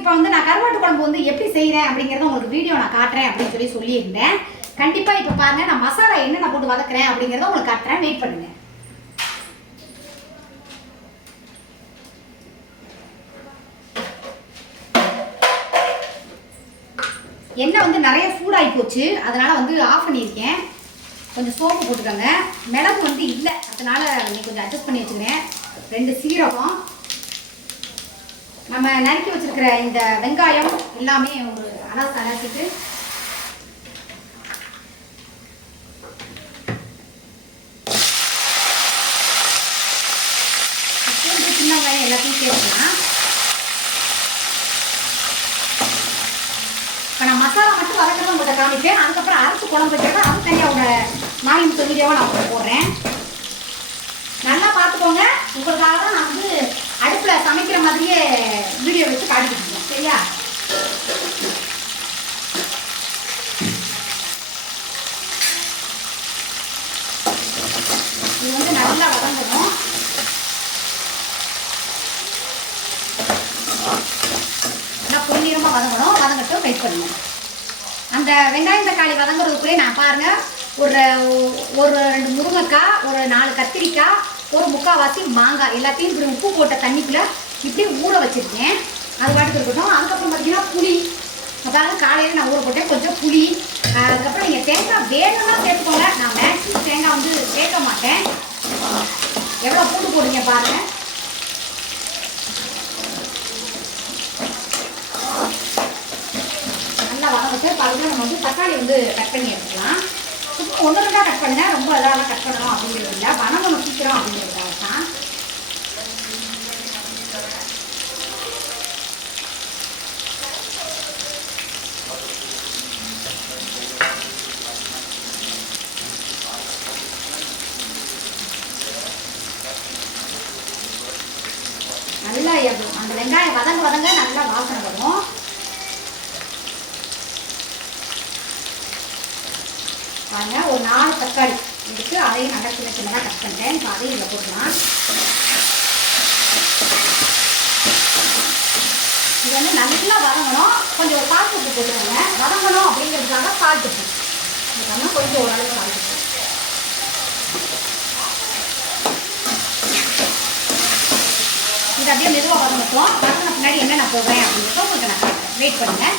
இப்போ வந்து நான் கருவாட்டு குழம்பு வந்து எப்படி செய்கிறேன் அப்படிங்கிறத உங்களுக்கு வீடியோ நான் காட்டுறேன் அப்படின்னு சொல்லியிருந்தேன். கண்டிப்பாக இப்போ பாருங்கள், நான் மசாலா என்ன நான் போட்டு வதக்குறேன் அப்படிங்கிறத உங்களுக்கு காட்டுறேன். வெயிட் பண்ணுங்கள். எண்ணெய் வந்து நிறைய சூடாகி போச்சு, அதனால் வந்து ஆஃப் பண்ணியிருக்கேன். கொஞ்சம் சோப்பு போட்டுக்கோங்க. மிளகு வந்து இல்லை, அதனால் நீங்கள் கொஞ்சம் அட்ஜஸ்ட் பண்ணி வச்சுக்கிறேன். 2 சீரகம், நம்ம நறுக்கி வச்சிருக்கிற இந்த வெங்காயம் எல்லாமே ஒரு அலசிட்டு சின்ன வெங்காயம் எல்லாத்தையும் சேர்த்துக்கலாம். இப்போ நான் மசாலா மட்டும் வதக்கிறத உங்கள்கிட்ட காமிப்பேன். அதுக்கப்புறம் அரைச்சி குழம்பு வைக்கிறத அது தனியாக நாலு வீடியோவை நான் உங்களுக்கு போடுறேன். நல்லா பார்த்துக்கோங்க. உங்களுக்காக தான் நான் வந்து அடுப்பில் சமைக்கிற மாதிரியே வீடியோ வச்சு காட்டிக்கிட்டு இருக்கேன். சரியா? இது வந்து நல்லா வதங்கணும். நல்லா பொன்னிறமாக வதங்கணும். வதங்கட்டும், வெயிட் பண்ணுங்க. அந்த வெங்காயம் தக்காளி வதங்குறதுக்குள்ளே நான் பாருங்கள், ஒரு 2 முருங்கைக்காய், ஒரு 4 கத்திரிக்காய், ஒரு 3/4 மாங்காய் எல்லாத்தையும் இப்படி உப்பு போட்ட தண்ணிக்குள்ளே இப்படி ஊற வச்சுருக்கேன். அது பாட்டுக்கு இருக்கட்டும். அதுக்கப்புறம் பார்த்தீங்கன்னா புளி, அதாவது காலையில் நான் ஊற போட்டேன். கொஞ்சம் புளி, அதுக்கப்புறம் நீங்கள் தேங்காய் வேணும்னா சேர்த்துக்கோங்க. நான் மேக்ஸிமம் தேங்காய் வந்து சேர்க்க மாட்டேன். எவ்வளோ பூண்டு போடுங்க பாருங்கள். நல்லா வதங்கிட்டு பாருங்கள். நம்ம வந்து தக்காளி வந்து கட் பண்ணி எடுத்துக்கலாம். சும்மா 1-2 கட் பண்ணேன், ரொம்ப இதெல்லாம் கட் பண்ணணும் அப்படிங்கிறது இல்லை, வதங்கணும் சீக்கிரம் அப்படிங்கிறதுக்காக தான். நல்லா அந்த வெங்காயம் வதங்க நல்லா வாசனை வரும். பாருங்க, ஒரு 4 தக்காளி எடுத்து அதையும் நல்லா சின்னதாக கட் பண்ணிட்டேன். இப்போ அதையும் இதில் போடலாம். இது வந்து நல்லா வதங்கணும். கொஞ்சம் ஒரு சால்ட் உப்பு போட்டுக்கோங்க. வதங்கணும் அப்படிங்கிறதுக்காக சால்ட் உப்பு இது கொஞ்சம் ஓரளவு சால்ட் உப்பு. இது அப்படியே மெதுவாக வதங்கட்டும். வதங்கின பின்னாடி என்ன நான் போடுறேன் அப்படிங்கிறத உங்களுக்கு நான் காட்டுறேன். வெயிட் பண்ணுங்கள்.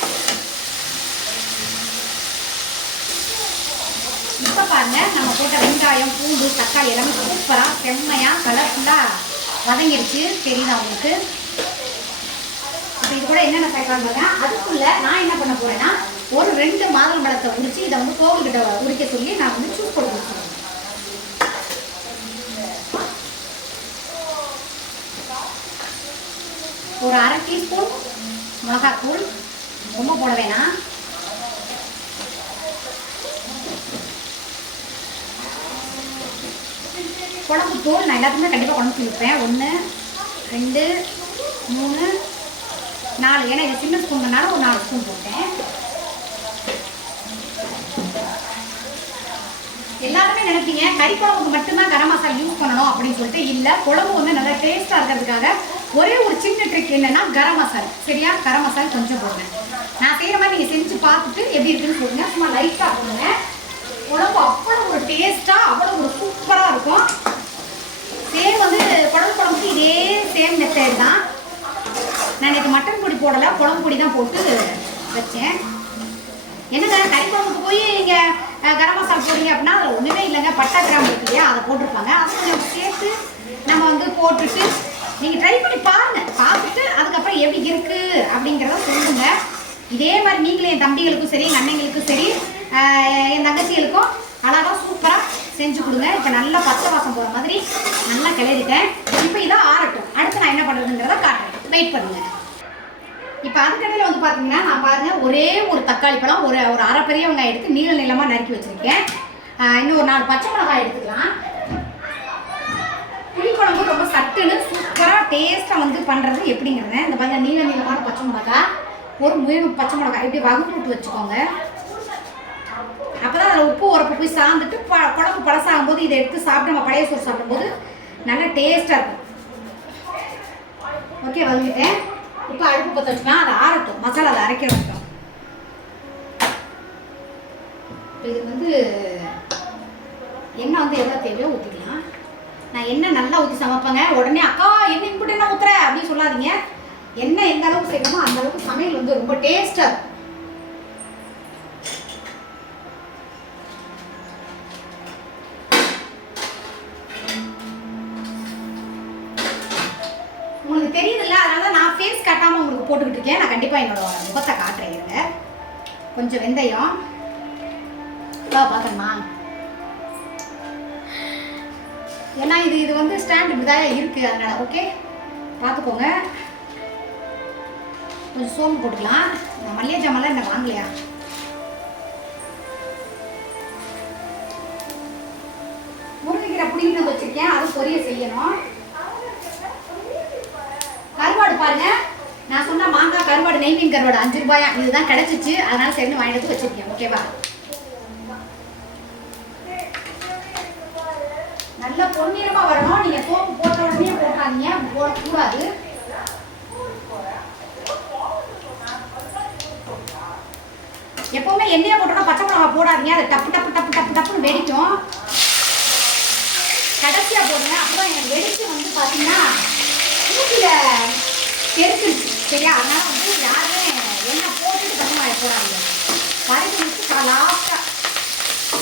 இப்போ பாருங்கள், நம்ம போட்ட வெங்காயம், பூண்டு, தக்காளி எல்லாமே சூப்பராக செம்மையாக கலர்ஃபுல்லாக வதங்கிடுச்சு. தெரியுதா உங்களுக்கு? இப்போ இது கூட என்னென்ன சேர்க்கலாம் பாருங்க. அதுக்குள்ளே நான் என்ன பண்ண போகிறேன்னா, ஒரு 2 மாதுளம்பழத்தை உரிச்சு இதை வந்து கோவில்கிட்ட உரிக்க சொல்லி நான் வந்து சூப் போட்டு வச்சுருவேன். ஒரு 1/2 டீஸ்பூன் மிளகாத்தூள், ரொம்ப போட வேணாம். குழம்பு தூள் நான் எல்லாத்துக்குமே கண்டிப்பாக குழம்பு வைப்பேன். 1 2 3 4, ஏன்னா இது சின்ன ஸ்பூன்னால ஒரு 4 ஸ்பூன் போட்டேன். எல்லாருமே நினைப்பீங்க கறி குழம்புக்கு மட்டும்தான் கரம் மசாலா யூஸ் பண்ணணும் அப்படின்னு சொல்லிட்டு. இல்லை, குழம்பு வந்து நல்லா டேஸ்ட்டாக இருக்கிறதுக்காக ஒரே ஒரு சின்ன ட்ரிக் என்னென்னா கரம் மசாலா. சரியா? கரம் மசாலா கொஞ்சம் போடுறேன். நான் செய்கிற மாதிரி நீங்கள் செஞ்சு பார்த்துட்டு எப்படி இருக்குன்னு சொல்லுங்கள். சும்மா லைட்டாக போடுங்க. குழம்பு அவ்வளோ ஒரு டேஸ்ட்டாக அவ்வளோ ஒரு சூப்பராக இருக்கும். சேம் வந்து குழம்புக்கு இதே சேம் மெத்தட் தான். நான் எனக்கு மட்டன் பொடி போடலை, குழம்பு பொடி தான் போட்டு வச்சேன். என்னங்க கறி குழம்புக்கு போய் நீங்கள் கரம் மசாலா போடுறீங்க அப்படின்னா அதில் ஒன்றுமே இல்லைங்க. பட்டை கிராம்பு இருக்கு இல்லையா, அதை போட்டிருப்பாங்க. அதை கொஞ்சம் சேர்த்து நம்ம வந்து போட்டுட்டு நீங்கள் ட்ரை பண்ணி பாருங்கள். பார்த்துட்டு அதுக்கப்புறம் எப்படி இருக்குது அப்படிங்கிறத சொல்லுங்க. இதே மாதிரி நீங்களே என் தம்பிகளுக்கும் சரி, என் அண்ணங்களுக்கும் சரி, என் தங்கச்சிகளுக்கும் அழகாக சூப்பராக செஞ்சு கொடுங்க. இப்போ நல்லா பச்சை வாசம் போகிற மாதிரி நல்லா கிளறிட்டேன். இப்போ இதான் ஆறட்டும். அடுத்து நான் என்ன பண்ணுறதுங்கிறத காட்டுறேன். வெயிட் பண்ணுங்கள். இப்போ அதுக்கடையில் வந்து பார்த்தீங்கன்னா நான் பாருங்கள், ஒரே ஒரு தக்காளி பழம், ஒரு 1/2 பெரிய வெங்காயம் எடுத்து நீள நீளமாக நறுக்கி வச்சுருக்கேன். இன்னும் ஒரு 4 பச்சை மிளகாய் எடுத்துக்கலாம். புளிக்குழம்பு ரொம்ப சட்டுன்னு சூப்பராக டேஸ்ட்டாக வந்து பண்ணுறது எப்படிங்கிறத இந்த பாருங்கள், நீள நீளமான பச்சை மிளகாய், ஒரு 3 பச்சை மிளகாய் இப்படி வகுத்து விட்டு வச்சுக்கோங்க. அப்போ தான் அதில் உப்பு உரப்பு போய் சார்ந்துட்டு குழம்பு பழசாகும் போது இதை எடுத்து சாப்பிட்டு நம்ம பழைய சோறு சாப்பிடும்போது நல்லா டேஸ்ட்டாக இருக்கும். ஓகே, வந்துட்டேன். இப்போ அடுப்பு பற்ற வச்சுக்கலாம், அதை ஆறட்டும், மசாலா அதை அரைக்கணும். இது வந்து எண்ணெய் வந்து எவ்வளோ தேவையோ ஊற்றிக்கலாம். நான் எண்ணெய் நல்லா ஊற்றி சமைப்பேங்க. உடனே அக்கா எண்ணெய் இம்பிட்டு என்ன ஊற்றுற அப்படின்னு சொல்லாதீங்க. எண்ணெய் எந்த அளவுக்கு செய்யணுமோ அந்த அளவுக்கு சமையல் வந்து ரொம்ப டேஸ்டாக இருக்கும். உங்களுக்கு தெரியுதுல்ல, அதனால தான் நான் ஃபேஸ் காட்டாமல் உங்களுக்கு போட்டுக்கிட்டு இருக்கேன். நான் கண்டிப்பாக என்னோட முகத்தை காட்டுறேன். இருங்க, கொஞ்சம் வெந்தயம் பார்க்கணுமா? ஏன்னா இது வந்து ஸ்டாண்ட் இப்படிதான் இருக்குது, அதனால் ஓகே பார்த்துக்கோங்க. கொஞ்சம் சோம்பு போட்டுக்கலாம். நான் மல்லிகை ஜாமெல்லாம் என்ன வாங்கலையா? முருங்கைக்கீரை புடிங்கி வச்சுருக்கேன், அது பொரிய செய்யணும். கருவாடு பாருங்க, நான் சொன்ன மாங்காய் கருவாடு, நெய்மீன் கருவாடு 5 ரூபாயா, இதுதான் கிடைச்சிச்சு. அதனால சரி வாங்கிட்டு வச்சிருக்கேன். ஓகேவா? நல்ல பொன்னிறமா வரணும். நீங்க சோப்பு போட்ட உடனே போட்டாதீங்க, போடக்கூடாது. எப்பவுமே எண்ணெயை போட்டோம்னா பச்சை மிளகா போடாதீங்க, அது டப்பு டப்பு டப்பு டப்பு டப்புன்னு வெடிக்கும். கடைசியா போடுங்க. அப்பதான் எனக்கு வெடிச்சு வந்து பாத்தீங்கன்னா மூட்டில தெரிச்சிருச்சு. சரியா? அதனால வந்து யாருமே எண்ணெய் போட்டுட்டு பச்சை மிளகாய் போடாதீங்க. வரைக்கும் வச்சு லாஸ்டா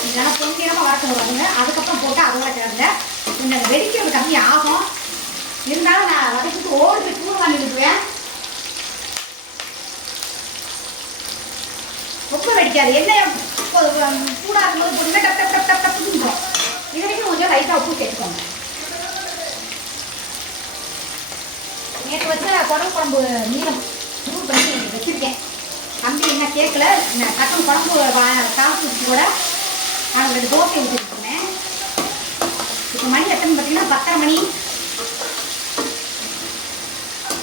இதெல்லாம் பொன்னிறமா வறக்க வருவாங்க. அதுக்கப்புறம் போட்டு அதோட கிடங்க. இந்த வெடிக்கிறது கம்மி ஆகும். இருந்தாலும் நான் வதக்கிட்டு ஓடி சூடு பண்ணி விட்டுருவேன். ரொம்ப வெடிக்காது. எண்ணெய் சூடாக இருக்கும்போது போட்டுங்க, டப் டப் டப் டப் டப்புன்னு இது வரைக்கும் கொஞ்சம் லைட்டாக உப்பு சேர்த்துக்கோங்க. நேற்று வச்ச குழம்பு நீளம் சூடு பண்ணி வச்சுருக்கேன். தம்பி என்ன கேட்கல, டக்குனு குழம்பு காசு கூட நான் 2 தோசை ஊற்றிருக்கேன். இப்போ மணி எத்தனை பார்த்தீங்கன்னா 10:30 மணி.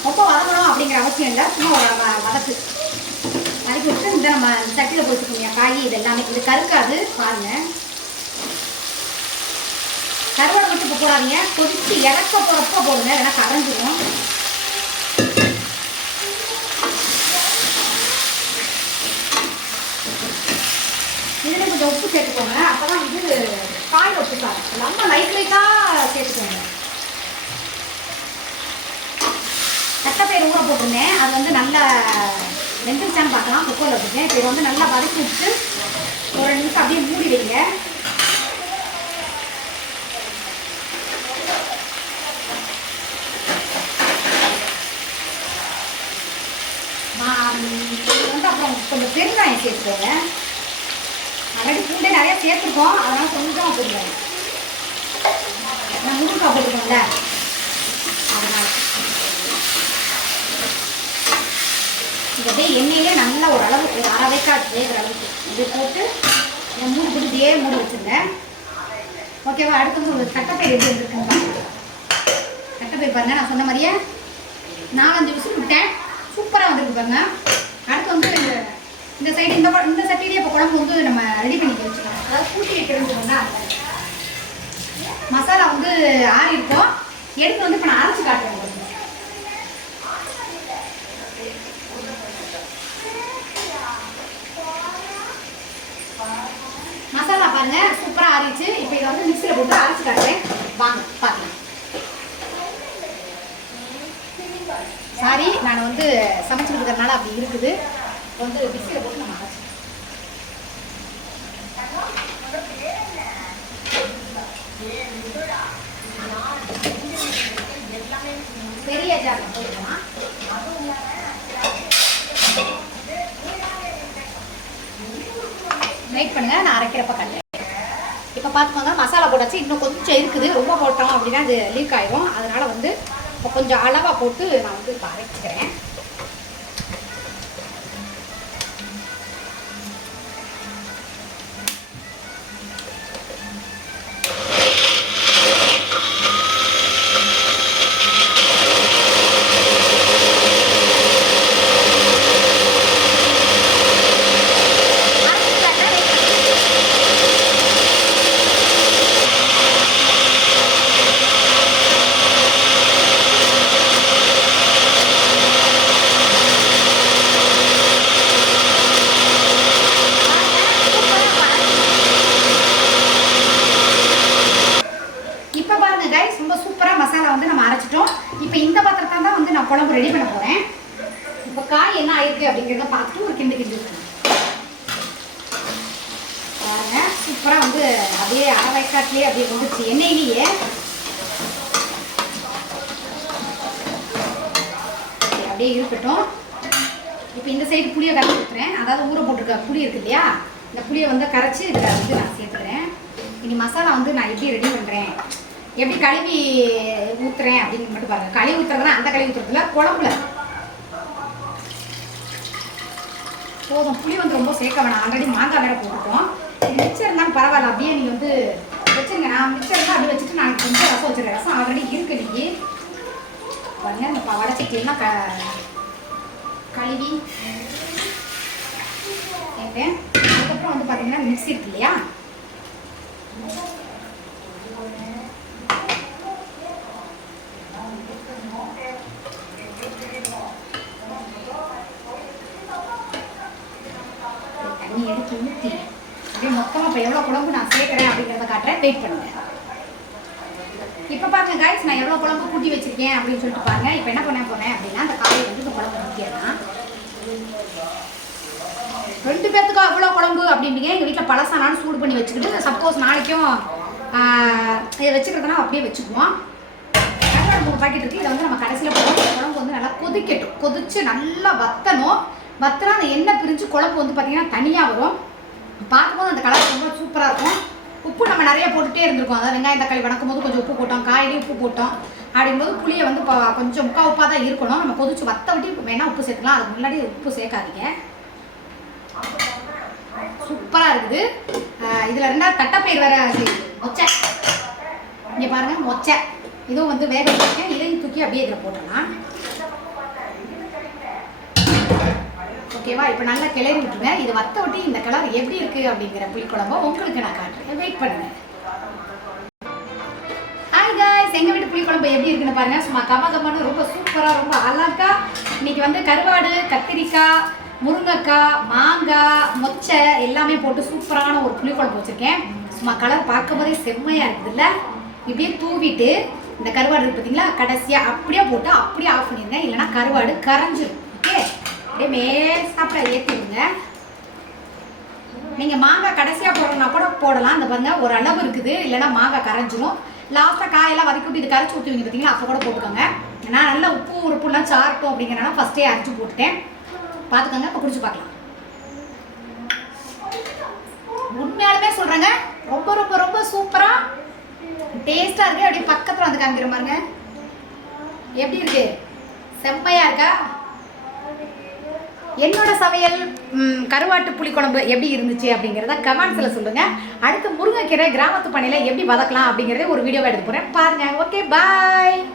ரொம்ப வதங்கணும் அப்படிங்கிற அவசியம் இல்லை, சும்மா ஒரு வதக்கு வதக்கி விட்டு இந்த நம்ம சட்டியில் போட்டுக்கோங்க. காய் இது எல்லாமே இது கருக்காது பாருங்க. கருவாடை மட்டும் இப்போ போடாதீங்க, கொதிச்சு இறக்க போகிறப்ப போடுங்க, ஏன்னா கரைஞ்சிடும். இதுலேயும் கொஞ்சம் உப்பு சேர்த்துக்கோங்க. அப்போ தான் இது காயில் உப்பு சாப்பிடும். நம்ம லைட்டாக சேர்த்துக்கோங்க. தட்டைப்பயிறு ஊற போட்டிருந்தேன், அது வந்து நல்லா வெந்துருச்சான்னு பார்க்கலாம். குக்கரில் வச்சுருக்கேன். இப்போ இதை வந்து நல்லா வதக்கி விட்டு ஒரு 2 நிமிஷம் அப்படியே மூடி வைங்க. வந்து அப்புறம் கொஞ்சம் பெருங்காயம் சேர்த்துக்கோங்க. ஆல்ரெடி பூண்டே நிறையா சேர்த்துருக்கோம், அதனால் கொஞ்சம் பெருங்காயம். நான் முருங்காய் போட்டுக்கோங்கள, அதனால் இதே எண்ணெயிலே நல்லா ஒரு அளவு ஒரு அரை வேக்காடு வேகிற அளவுக்கு இது போட்டு என் மூடி போட்டு இதே மூடி வச்சுருந்தேன். ஓகேவா? அடுத்து ஒரு தட்டைப்பயிர் எப்படி இருக்குன்னு பாருங்க. தட்டைப்பயிர் பாருங்கள், நான் சொன்ன மாதிரியே 4-5 விசில் விட்டேன். சூப்பராக வந்துருக்கு பாருங்க. அடுத்து வந்து இந்த சைடு இந்த சட்டிலேயே இப்போ குழம்பு வந்து நம்ம ரெடி பண்ணி வச்சுக்கலாம். அதாவது கூட்டி வைக்கிறதுன்னு சொன்னால் மசாலா வந்து ஆறி இருக்கும். எடுத்து வந்து இப்போ நான் அரைச்சி காட்டுறேன். மசாலா பாருங்க சூப்பராக ஆறிச்சு. இப்போ இதை வந்து மிக்சியில் போட்டு அரைச்சி காட்டுறேன். வாங்க பார்க்கலாம். சாரி, நான் வந்து சமைச்சுட்டு இருக்கிறதுனால அப்படி இருக்குது. வந்து மிக்சியில் போட்டு நம்ம அரைச்சி பெரிய ஜார் போட்டுக்கலாம். வெயிட் பண்ணுங்க, நான் அரைக்கிறப்ப கட்டேன். இப்போ பார்த்துக்கோங்க, மசாலா போட்டாச்சு. இன்னும் கொஞ்சம் இருக்குது, ரொம்ப போட்டோம் அப்படின்னா அது லீக் ஆயிடும். அதனால வந்து இப்போ கொஞ்சம் அளவாக போட்டு நான் வந்து இப்போ அரைச்சிக்கிறேன். ஆயிருக்கு அப்படிங்கிறத பார்த்துட்டு ஒரு கிண்டு விட்டுருங்க. பாருங்க சூப்பராக வந்து அப்படியே அரை வயக்காட்டிலே அப்படியே வந்துச்சு எண்ணெயிலேயே. அப்படியே இருக்கட்டும். இப்போ இந்த சைடு புளியை கரைச்சி ஊற்றுறேன். அதாவது ஊற போட்டிருக்க புளி இருக்கு இல்லையா, இந்த புளியை வந்து கரைச்சி இதில் வந்து நான் சேர்த்துக்கிறேன். இனி மசாலா வந்து நான் எப்படி ரெடி பண்ணுறேன், எப்படி கழுவி ஊற்றுறேன் அப்படின்னு மட்டும் பாருங்கள். கழுவி ஊற்றுறதுனா அந்த கழுவி ஊற்றுறதுல குழம்புல போதும். புளி வந்து ரொம்ப சேர்க்க வேணாம், ஆல்ரெடி மாங்காய் வேற போட்டுட்டோம். மிக்சர் இருந்தாலும் பரவாயில்ல, அப்படியே நீங்கள் வந்து வச்சுருங்க. நான் மிக்சர் தான் அப்படியே வச்சுட்டு நான் கொஞ்சம் ரசம் வச்சுருக்கேன். ரசம் ஆல்ரெடி இருக்கு. நீங்கள் பாருங்க இந்த வடச்சட்டியெல்லாம் கழுவி சேர்ப்பேன். அதுக்கப்புறம் வந்து பார்த்தீங்கன்னா மிக்ஸி இருக்கு இல்லையா, தண்ணி எடுத்து ஊற்றி அப்படியே மொத்தமாக இப்போ எவ்வளோ குழம்பு நான் சேர்க்குறேன் அப்படிங்கிறத காட்டுறேன். வெயிட் பண்ணுங்க. இப்போ பாருங்க கைஸ், நான் எவ்வளோ குழம்பு கூட்டி வச்சிருக்கேன் அப்படின்னு சொல்லிட்டு பாருங்க. இப்போ என்ன பண்ண போறேன் அப்படின்னா, அந்த காயை வந்து இந்த குழம்பு ஊற்றிடலாம். 2 பேர்த்துக்கு அவ்வளோ குழம்பு அப்படின்றீங்க. எங்கள் வீட்டில் பழசானாலும் சூடு பண்ணி வச்சுக்கிட்டு, சப்போஸ் நாளைக்கும் இதை வச்சுக்கிறதுனா அப்படியே வச்சுக்குவோம். கருவாடு 3 பாக்கெட் இருக்குது. இதை வந்து நம்ம கடைசியில் போடுவோம். குழம்பு வந்து நல்லா கொதிக்கட்டும். கொதிச்சு நல்லா வத்தணும். வத்தினா அந்த எண்ணெய் பிரிஞ்சு குழம்பு வந்து பார்த்தீங்கன்னா தனியாக வரும். பார்க்கும்போது அந்த கலர் ரொம்ப சூப்பராக இருக்கும். உப்பு நம்ம நிறைய போட்டுகிட்டே இருந்திருக்கோம். அதாவது வெங்காயம் தக்காளி வணக்கும் போது கொஞ்சம் உப்பு போட்டோம், காயிலையும் உப்பு போட்டோம். அப்படிங்கும்போது புளியை வந்து கொஞ்சம் முக்கால் உப்பாக தான் இருக்கணும். நம்ம கொதிச்சு வத்த விட்டு வேணால் உப்பு சேர்த்துக்கலாம். அதுக்கு முன்னாடி உப்பு சேர்க்காதீங்க. சூப்பராக இருக்குது. இதில் 2 தட்டைப்பயிர் வேறு மொச்சை. இங்கே பாருங்கள் மொச்சை, இதுவும் வந்து வேக வச்சுருக்கேன். இதையும் தூக்கி அப்படியே இதில் போட்டுடலாம். ஓகேவா? இப்போ நல்லா கிளறி விட்டுருங்க. இது வத்த விட்டு இந்த கலர் எப்படி இருக்குது அப்படிங்கிற புளிக்குழம்பு உங்களுக்கு நான் காட்டுறேன். வெயிட் பண்ணுங்க. ஹாய் காய்ஸ், எங்கள் வீட்டு புளிக்குழம்பு எப்படி இருக்குன்னு பாருங்கள். சும்மா கமகமன்னு ரொம்ப சூப்பராக ரொம்ப அழகா. இன்னைக்கு வந்து கருவாடு, கத்திரிக்காய், முருங்கைக்காய், மாங்காய், மொச்சை எல்லாமே போட்டு சூப்பரான ஒரு புளிக்குழம்பு வச்சுருக்கேன். சும்மா கலர் பார்க்கும் போதே செம்மையாக இருக்குதுல்ல. இப்படியே தூவிட்டு இந்த கருவாடு இருக்குது பார்த்தீங்களா, கடைசியாக அப்படியே போட்டு அப்படியே ஆஃப் பண்ணிடுங்க. இல்லைனா கருவாடு கரைஞ்சிடும். ஓகே, அப்படியே மேசாப்பிட ஏற்றிடுங்க. நீங்கள் மாங்காய் கடைசியாக போடுறதுனா கூட போடலாம். அந்த பாருங்க ஒரு அளவு இருக்குது, இல்லைனா மாங்காய் கரைஞ்சிடும். லாஸ்ட்டாக காயெல்லாம் வதக்கி இது கரைச்சி ஊற்றுவீங்க பார்த்தீங்களா, அப்போ கூட போட்டுக்கோங்க. நான் நல்லா உப்பு உறுப்புலாம் சார்ட்டோம் அப்படிங்கிறனால ஃபஸ்ட்டே அரைச்சி போட்டுட்டேன். பார்த்துக்கோங்க. இப்போ குடிச்சு பார்க்கலாம். உண்மையாலுமே சொல்கிறேங்க, ரொம்ப ரொம்ப ரொம்ப சூப்பராக டேஸ்ட்டாக இருக்குது. அப்படியே பக்கத்தில் வந்து காமிக்கிற பாருங்க எப்படி இருக்கு, செம்மையாக இருக்கா. என்னோட சமையல் கருவாட்டு புளிக்குழம்பு எப்படி இருந்துச்சு அப்படிங்கிறத கமெண்ட்ஸில் சொல்லுங்கள். அடுத்து முருங்கைக்கீரை கிராமத்து பண்ணையில் எப்படி வதக்கலாம் அப்படிங்கிறத ஒரு வீடியோவை எடுத்து போகிறேன் பாருங்கள். ஓகே, பாய்.